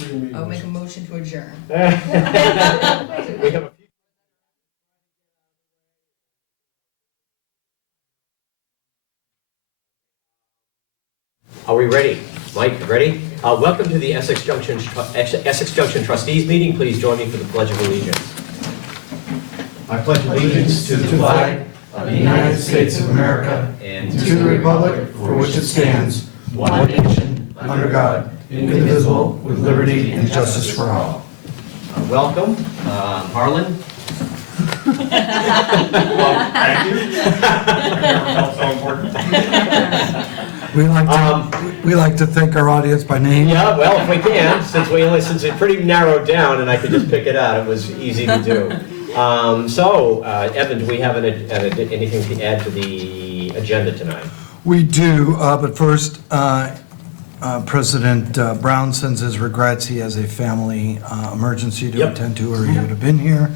I'll make a motion to adjourn. We have a few. Are we ready? Mike, ready? Welcome to the Essex Junction Trustees meeting. Please join me for the Pledge of Allegiance. I pledge allegiance to the flag of the United States of America and to the republic for which it stands, one nation, under God, indivisible, with liberty and justice for all. Welcome, Harlan. Well, thank you. I never felt so important. We like to thank our audience by name. Yeah, well, if we can, since it's pretty narrowed down and I could just pick it out, it was easy to do. Evan, do we have anything to add to the agenda tonight? We do, but first, President Brown sends his regrets. He has a family emergency to attend to, or he would have been here.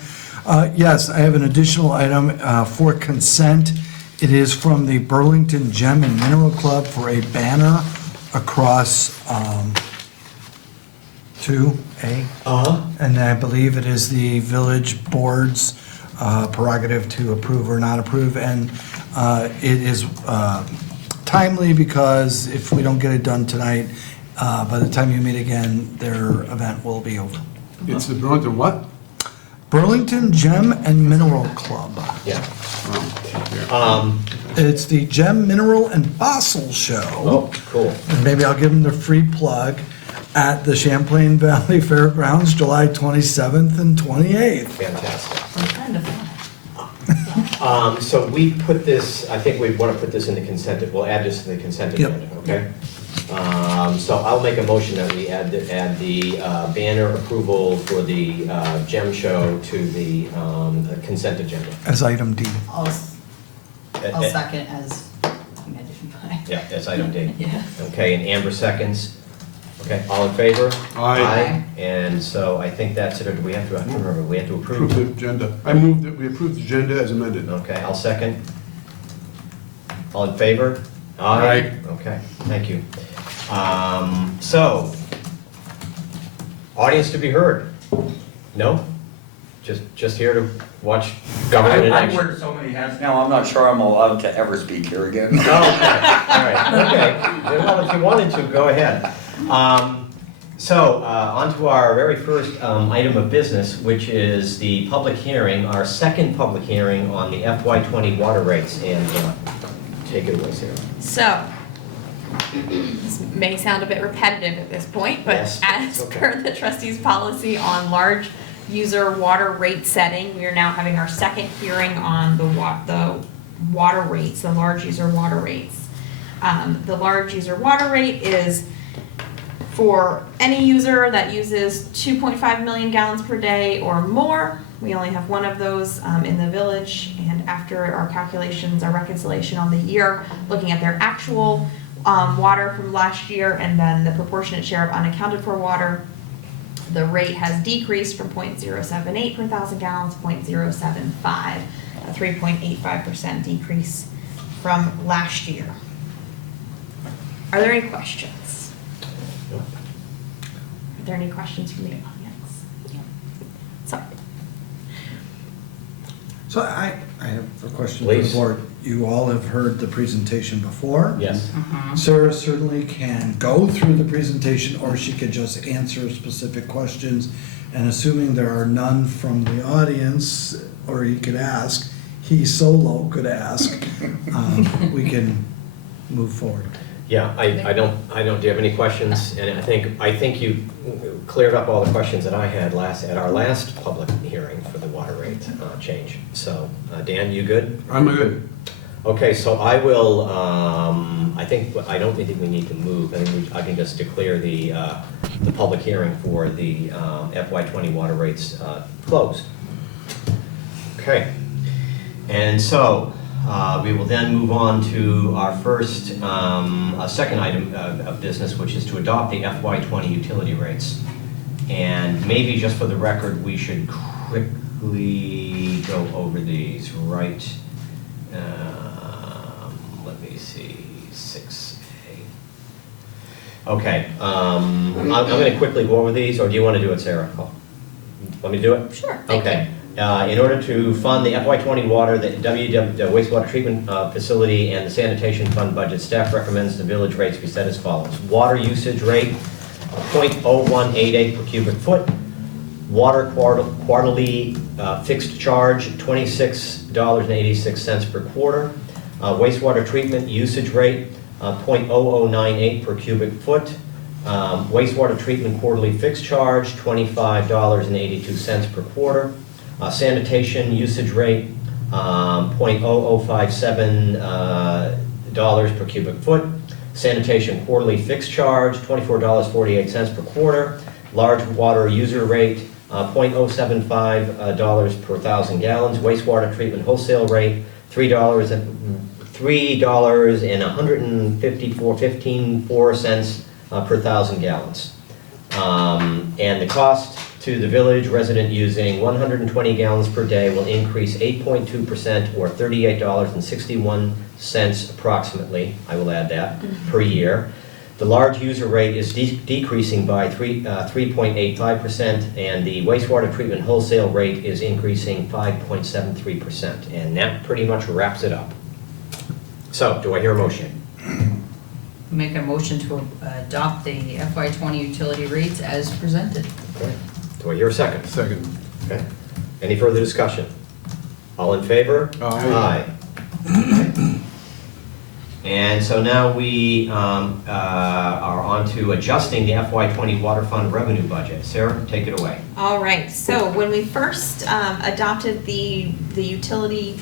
Yes, I have an additional item for consent. It is from the Burlington Gem and Mineral Club for a banner across 2A. And I believe it is the village board's prerogative to approve or not approve. And it is timely because if we don't get it done tonight, by the time you meet again, their event will be over. It's the Burlington what? Burlington Gem and Mineral Club. Yeah. It's the Gem, Mineral, and Fossil Show. Oh, cool. And maybe I'll give them the free plug at the Champlain Valley Fairgrounds, July 27th and 28th. Fantastic. I'm kind of fun. So we put this, I think we want to put this in the consent, we'll add this to the consent Yep. agenda, okay? So I'll make a motion that we add the banner approval for the gem show to the consent agenda. As item D. I'll second as amended. Yeah, that's item D. Yeah. Okay, and Amber seconds. Okay, all in favor? Aye. And so I think that's it, or do we have to, I don't remember, we have to approve? Approve the agenda. I move that we approve the agenda as amended. Okay, I'll second. All in favor? Aye. Okay, thank you. So, audience to be heard? No? Just here to watch government in I've action? worn so many hats now, I'm not sure I'm allowed to ever speak here again. Oh, okay, all right, okay. Well, if you wanted to, go ahead. On to our very first item of business, which is the public hearing, our second public hearing on the FY20 water rates. And take it away, Sarah. So, this may sound a bit repetitive at this point, but Yes, as okay. per the trustees' policy on large user water rate setting, we are now having our second hearing on the water rates, the large user water rates. The large user water rate is for any user that uses 2.5 million gallons per day or more. We only have one of those in the village, and after our calculations, our reconciliation on the year, looking at their actual water from last year and then the proportionate share of unaccounted for water, the rate has decreased from 0.078 per thousand gallons to 0.075, a 3.85% decrease from last year. Are there any questions? Are there any questions from the audience? Sorry. So I have a question Please. for the board. You all have heard the presentation before. Yes. Sarah certainly can go through the presentation, or she could just answer specific questions. And assuming there are none from the audience, or he could ask, he solo could ask, we can move forward. Yeah, I don't, do you have any questions? And I think you cleared up all the questions that I had at our last public hearing for the water rate change. So, Dan, you good? I'm good. Okay, so I will, I don't think we need to move. I can just declare the public hearing for the FY20 water rates closed. Okay, and so we will then move on to our first, second item of business, which is to adopt the FY20 utility rates. And maybe just for the record, we should quickly go over these, right? Let me see, 6A. Okay, I'm gonna quickly go over these, or do you want to do it, Sarah? Let me do it? Sure, thank you. Okay. In order to fund the FY20 water, the wastewater treatment facility and the sanitation fund budget, staff recommends the village rates be set as follows. Water usage rate, 0.0188 per cubic foot. Water quarterly fixed charge, $26.86 per quarter. Wastewater treatment usage rate, 0.0098 per cubic foot. Wastewater treatment quarterly fixed charge, $25.82 per quarter. Sanitation usage rate, $0.0057 per cubic foot. Sanitation quarterly fixed charge, $24.48 per quarter. Large water user rate, $0.075 per 1,000 gallons. Wastewater treatment wholesale rate, $3.15 per 1,000 gallons. And the cost to the village resident using 120 gallons per day will increase 8.2% or $38.61 approximately, I will add that, per year. The large user rate is decreasing by 3.85%, and the wastewater treatment wholesale rate is increasing 5.73%. And that pretty much wraps it up. So, do I hear a motion? Make a motion to adopt the FY20 utility rates as presented. Okay. Do I hear a second? Second. Okay. Any further discussion? All in favor? Aye. Aye. And so now we are on to adjusting the FY20 water fund revenue budget. Sarah, take it away. All right, so when we first adopted the utility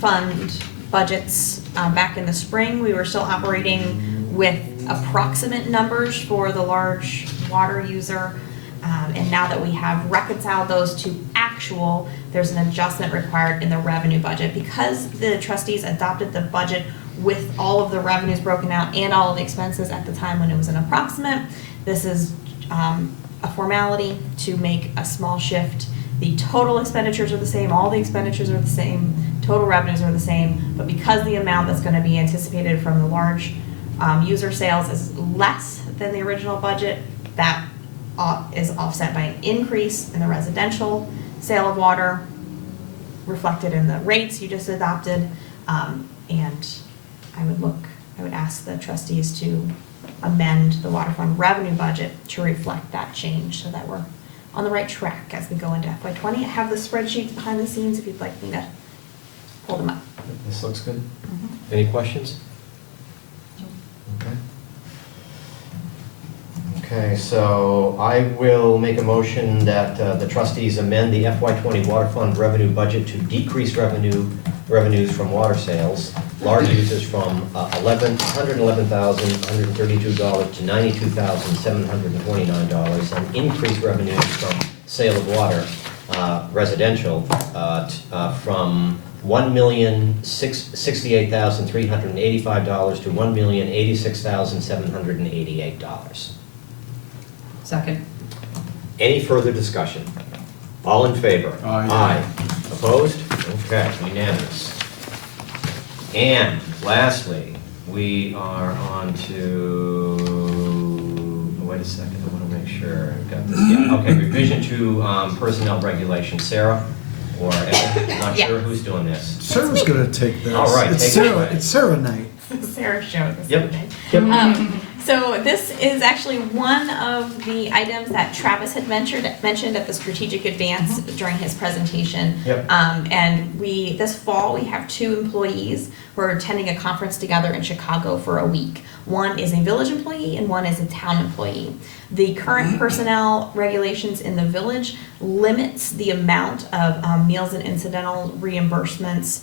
fund budgets back in the spring, we were still operating with approximate numbers for the large water user. And now that we have reconciled those to actual, there's an adjustment required in the revenue budget. Because the trustees adopted the budget with all of the revenues broken out and all of the expenses at the time when it was an approximate, this is a formality to make a small shift. The total expenditures are the same, all the expenditures are the same, total revenues are the same, but because the amount that's going to be anticipated from the large user sales is less than the original budget, that is offset by an increase in the residential sale of water reflected in the rates you just adopted. And I would ask the trustees to amend the water fund revenue budget to reflect that change so that we're on the right track as we go into FY20. I have the spreadsheets behind the scenes if you'd like me to pull them up. This looks good. Any questions? Okay. Okay, so I will make a motion that the trustees amend the FY20 water fund revenue budget to decrease revenues from water sales, large users from $111,132 to $92,729, and increase revenues from sale of water residential from $1,068,385 to $1,086,788. Second. Any further discussion? All in favor? Aye. Opposed? Okay, unanimous. And lastly, we are on to, wait a second, I want to make sure I've got this. Yeah, okay, revision to personnel regulations. Sarah or Evan, not Yeah. sure who's doing this. Sarah's gonna take this. All right, It's take it Sarah, away. it's Sarah night. Sarah's show this Yep. evening. Yep. So this is actually one of the items that Travis had mentioned at the strategic advance during his presentation. Yep. And this fall, we have 2 employees who are attending a conference together in Chicago for a week. One is a village employee and one is a town employee. The current personnel regulations in the village limits the amount of meals and incidental reimbursements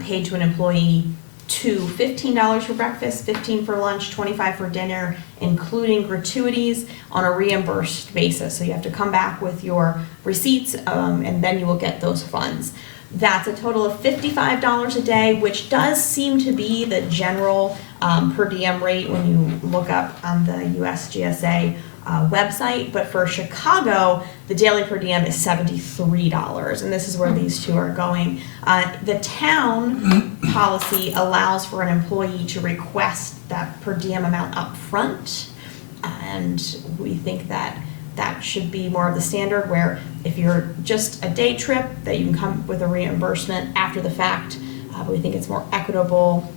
paid to an employee to $15 for breakfast, $15 for lunch, $25 for dinner, including gratuities on a reimbursed basis. So you have to come back with your receipts, and then you will get those funds. That's a total of $55 a day, which does seem to be the general per diem rate when you look up on the USGSA website. But for Chicago, the daily per diem is $73, and this is where these 2 are going. The town policy allows for an employee to request that per diem amount up front, And we think that that should be more of the standard, where if you're just a day trip, that you can come with a reimbursement after the fact. But we think it's more equitable.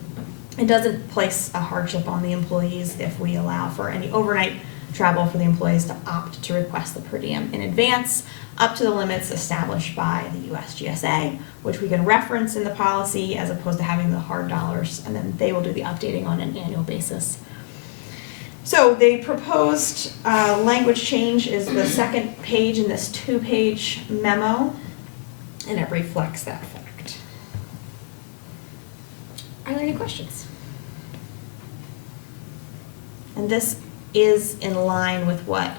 It doesn't place a hardship on the employees if we allow for any overnight travel for the employees to opt to request the per diem in advance, up to the limits established by the USGSA, which we can reference in the policy as opposed to having the hard dollars, and then they will do the updating on an annual basis. So the proposed language change is the second page in this 2-page memo, and it reflects that fact. Are there any questions? And this is in line with what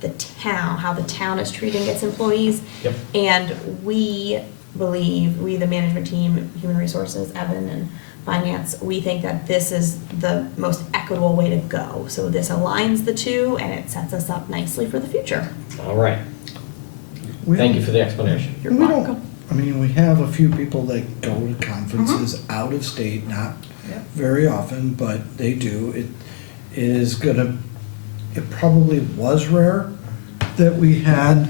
the town, how the town is treating its employees. Yep. And we believe, we, the management team, human resources, Evan and finance, we think that this is the most equitable way to go. So this aligns the two, and it sets us up nicely for the future. All right. Thank you for the explanation. You're We welcome. don't, I mean, we have a few people that go to conferences out of state, not Yep. very often, but they do. It is gonna, it probably was rare that we had,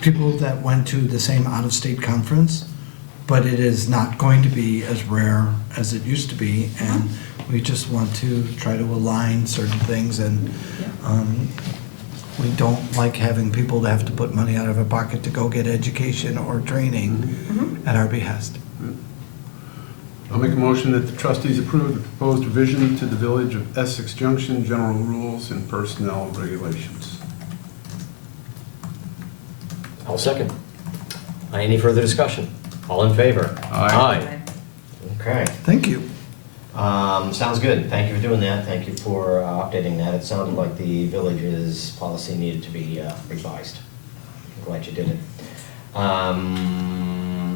people that went to the same out-of-state conference, but it is not going to be as rare as it used to be, and we just want to try to align certain things, and we don't like having people that have to put money out of their pocket to go get education or training at our behest. I'll make a motion that the trustees approve the proposed revision to the Village of Essex Junction general rules and personnel regulations. I'll second. Any further discussion? All in favor? Aye. Okay. Thank you. Sounds good. Thank you for doing that. Thank you for updating that. It sounded like the village's policy needed to be revised. I'm glad you did it.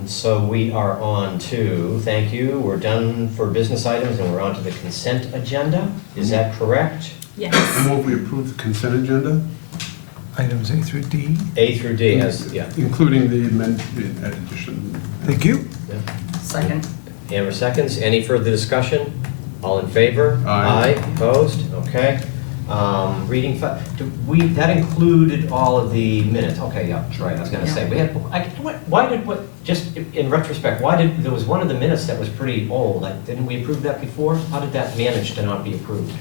So we are on to, thank you, we're done for business items and we're on to the consent agenda. Is that correct? Yes. I move we approve the consent agenda, Items A through D. A through D, as, yeah. including the amended addition. Thank you. Second. Amber seconds. Any further discussion? All in favor? Aye. Opposed? Okay. Reading, that included all of the minutes. Okay, yeah, right, I was gonna say, we had, why did, just in retrospect, there was one of the minutes that was pretty old. Didn't we approve that before? How did that manage to not be approved?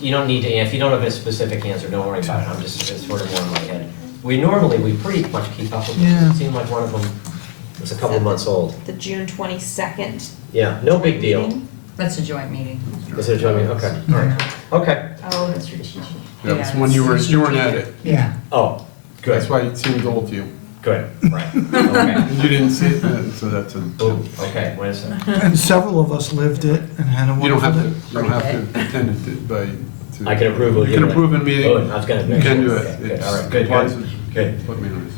You don't need to, if you don't have a specific answer, don't worry about it. I'm just, it's sort of more in my head. We pretty much keep up with it. Yeah. It seemed like one of them was a couple months old. The June 22nd. Yeah, no big deal. meeting. That's a joint meeting. Is it a joint meeting? Okay, all right. Okay. Oh, that's true. That was when you weren't at it. Yeah. Oh, good, That's why it seemed old to you. good, right, okay. And you didn't see it, so that's a. Ooh, okay, wait a second. And several of us lived it and had a You don't wonderful have day. to, you don't have to attend it by. I can approve it. You can approve in a meeting. Oh, I was gonna You make can do sure. it. Okay, good, It's all right, good, compliance good, with good. What we noticed.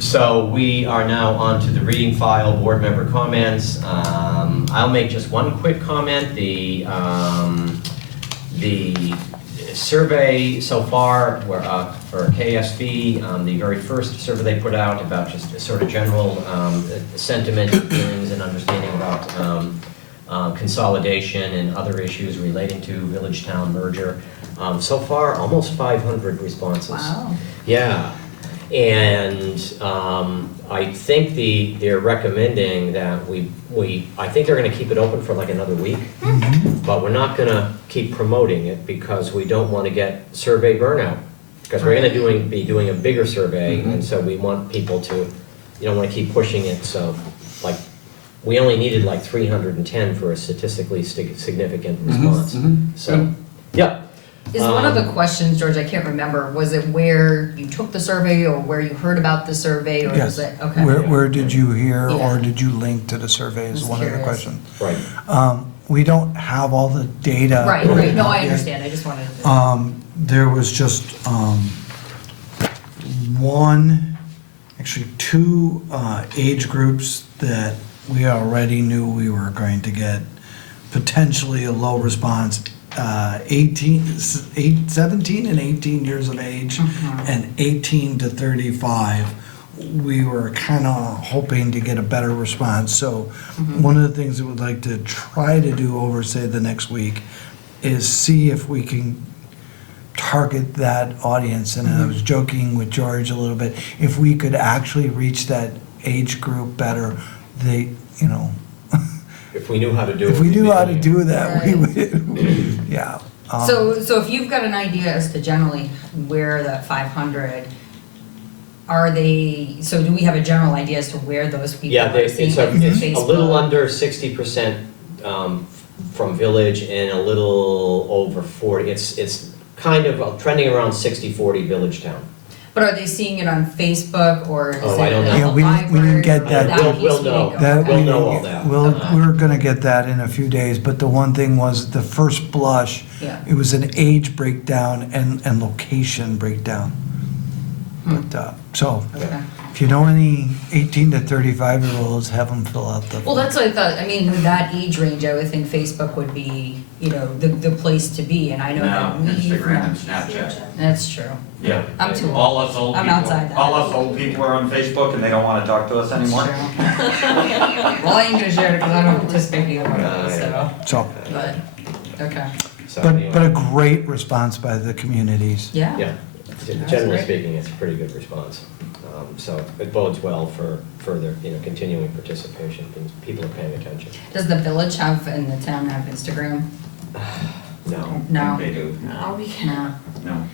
So we are now on to the reading file, board member comments. I'll make just one quick comment. The survey so far for KSB, the very first survey they put out about just sort of general sentiment, feelings, and understanding about consolidation and other issues relating to village-town merger. So far, almost 500 responses. Wow. Yeah. And I think they're recommending that I think they're gonna keep it open for like another week, but we're not gonna keep promoting it because we don't wanna get survey burnout. Because we're gonna be doing a bigger survey, and so we want people to, you don't wanna keep pushing it, so, like, we only needed like 310 for a statistically significant response. So, yeah. Is one of the questions, George, I can't remember, was it where you took the survey or where you heard about the survey, or was Yes. it, okay. Where did you hear, Yeah. or did you link to the survey is Just one of the curious. questions. Right. We don't have all the data. Right, no, I yet. understand, I just wanted to. There was just two age groups that we already knew we were going to get potentially a low response. 17 and 18 years of age, and 18 to 35 we were kind of hoping to get a better response. So one of the things that we'd like to try to do over, say, the next week is see if we can target that audience. And I was joking with George a little bit, if we could actually reach that age group better, If we knew how to do it. if we we'd be knew how to doing it. do that, we Right. would, yeah. So if you've got an idea as to generally where that 500, are they, so do we have a general idea as to where those people Yeah, are seeing it's it? Is it a little Facebook? under 60% from village and a little over 40. It's kind of trending around 60-40 village town. But are they seeing it on Facebook or is it Oh, I don't know. in Yeah, the we didn't get library? that. That piece We'll we know. didn't go That over. We'll we know didn't all get- that. We're gonna get that in a few days, but the one thing was, the first blush, Yeah. it was an age breakdown and location breakdown. But, so, Okay. if you know any 18 to 35-year-olds, have them fill out the. Well, that's what I thought, I mean, with that age range, I would think Facebook would be, the place to be, and I know that we. Instagram and Snapchat. That's true. Yeah. I'm too old. All us old I'm people, outside that. all us old people are on Facebook and they don't wanna talk to us That's anymore. true. Well, I ain't gonna share it because I don't participate either one of those, so, So, but, okay, So, but anyway. a great response by the communities. yeah. Yeah, That's generally great. speaking, it's a pretty good response. So it bodes well for further, continuing participation, because people are paying attention. Does the village have, and the town have Instagram? No, No. They do, No, we can. No. no,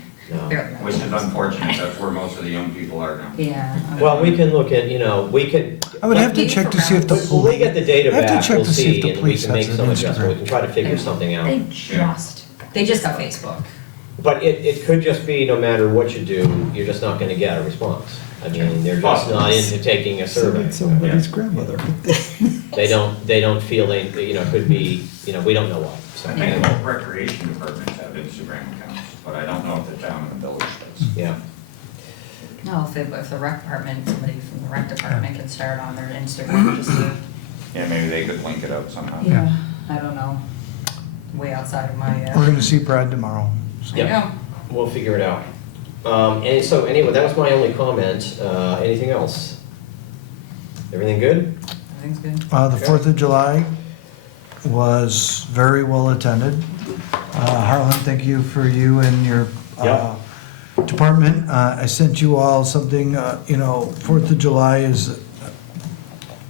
no. Barely. which is unfortunate, that's where most of the young people are now. Yeah. Well, we can look at, we could. I would have to check to see if the. When we get the data I have to back, check we'll to see if see, the and we police can make has some an adjustments, we Instagram. can try to figure something out. They just got Facebook. But it could just be, no matter what you do, you're just not gonna get a response. I mean, they're just not into taking a survey. Somebody's grandmother. They don't feel they, it could be, we don't know why, so. I think both recreation departments have Instagram accounts, but I don't know if the town and the village does. Yeah, No, if the rec department, somebody from the rec department can start on their Instagram just to, Yeah, maybe they could link it up somehow. yeah, I don't know. Way outside of my, We're gonna see Brad tomorrow. So. there you go. we'll figure it out. And so anyway, that was my only comment. Anything else? Everything good? Everything's good. The 4th of July was very well attended. Harlan, thank you for you and your Yeah. department. I sent you all something, 4th of July is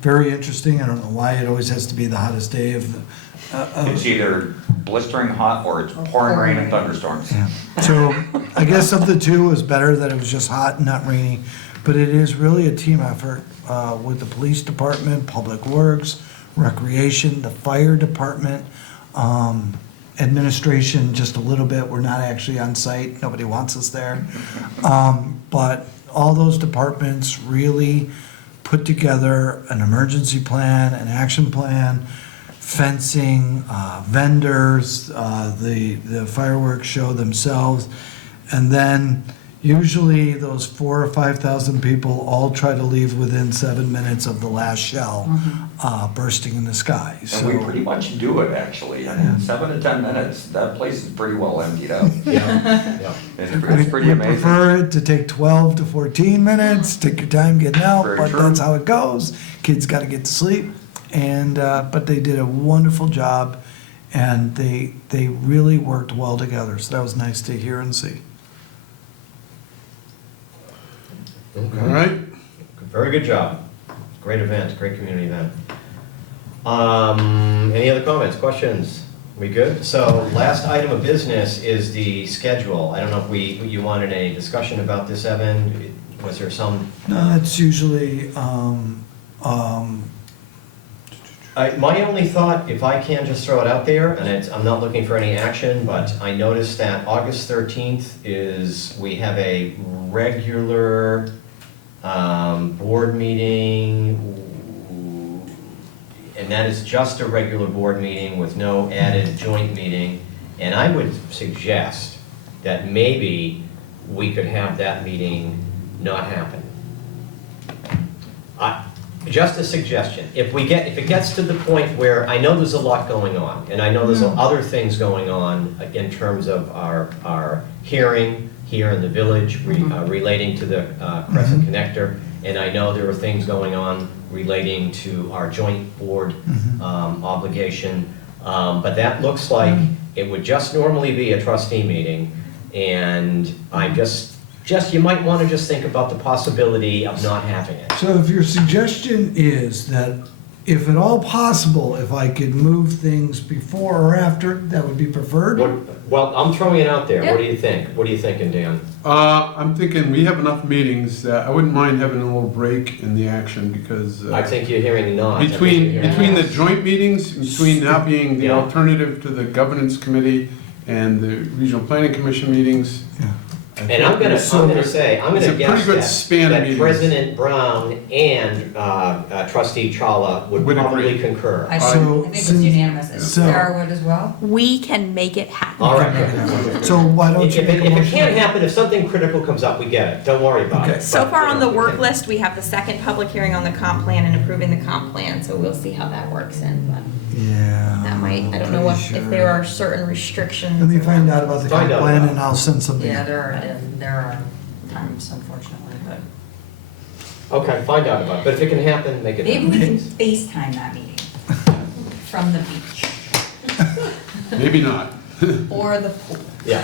very interesting. I don't know why it always has to be the hottest day of the. It's either blistering hot or it's pouring rain and thunderstorms. Yeah. So I guess of the two, it was better that it was just hot and not rainy. But it is really a team effort with the police department, public works, recreation, the fire department, administration, just a little bit. We're not actually on site. Nobody wants us there. But all those departments really put together an emergency plan, an action plan, fencing, vendors, the fireworks show themselves. And then usually those 4,000 or 5,000 people all try to leave within 7 minutes of the last shell bursting in the sky. And we So, pretty much do it, actually. I mean, 7 to 10 minutes, that place is pretty well emptied out. Yeah, yeah. It's pretty we amazing. prefer it to take 12 to 14 minutes, take your time getting out, Very but true. that's how it goes. Kids got to get to sleep. And, but they did a wonderful job, and they really worked well together, so that was nice to hear and see. All right, Very good job. Great event, great community event. Any other comments, questions? We good? So last item of business is the schedule. I don't know if you wanted any discussion about this, Evan? Was there some? No, that's usually, My only thought, if I can just throw it out there, and I'm not looking for any action, but I noticed that August 13th we have a regular board meeting, and that is just a regular board meeting with no added joint meeting. And I would suggest that maybe we could have that meeting not happen. Just a suggestion. If it gets to the point where, I know there's a lot going on, and I know there's other things going on in terms of our hearing here in the village relating to the Crescent Connector, And I know there are things going on relating to our joint board obligation. But that looks like it would just normally be a trustee meeting. And I'm just, you might want to just think about the possibility of not having it. So if your suggestion is that if at all possible, if I could move things before or after, that would be preferred? Well, I'm throwing it out there. Yeah. What do you think? What are you thinking, Dan? I'm thinking we have enough meetings that I wouldn't mind having a little break in the action because I think you're hearing nods. I think you're between hearing the nods. joint meetings, between that being the Yeah. alternative to the governance committee and the regional planning commission meetings. Yeah. And I'm gonna say, I'm It's gonna a guess pretty good span of that meetings. President Brown and Trustee Chawla would Would probably agree. concur. I So, think it's since- unanimous. so- Sarah would as well? We can make it happen. All right, good. So why don't If you it make a if it motion? can't happen, if something critical comes up, we get it. Don't worry about Okay. it. So But, far on the we work can- list, we have the second public hearing on the comp plan and approving the comp plan, so we'll see how that works in, but Yeah. that might, I don't know pretty if sure. there are certain restrictions. Let me find out about the Find comp out plan about and I'll send something. Yeah, there are times, unfortunately, but Okay, find out about it. But if it can happen, make it maybe happen. we can FaceTime that meeting from the beach Maybe not. or the pool. Yeah.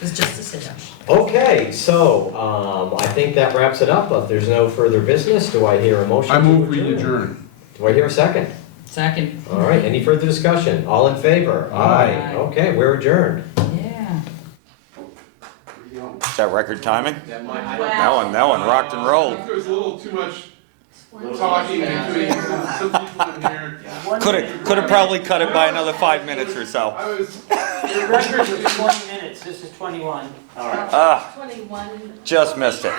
It's just a suggestion. Okay, so I think that wraps it up. If there's no further business, do I hear a motion? I to move we adjourn. Do I hear a second? Second. All right, any further discussion? All in favor? Aye. Okay, we're adjourned. Yeah. Is that record timing? That one rocked and rolled. There was a little too much talking between some people in here. Could have probably cut it by another 5 minutes or so. I was, The record was 20 minutes, this is 21. All right. Ah, just missed it.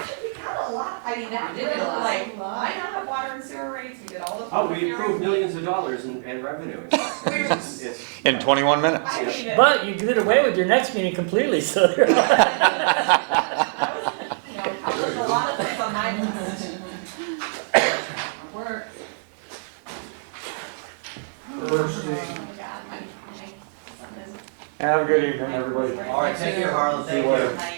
I mean, that did a lot. like, I now have water and sewer rates, we did all the. Oh, we approved millions of dollars in revenue. It's- In 21 minutes. I mean, it- But you did away with your next meeting completely, so there. you know, covered a lot of things on my list. Work. Oh, God, my son is. Have a good evening, everybody. All right, take care, Harlan. Thank you. Night.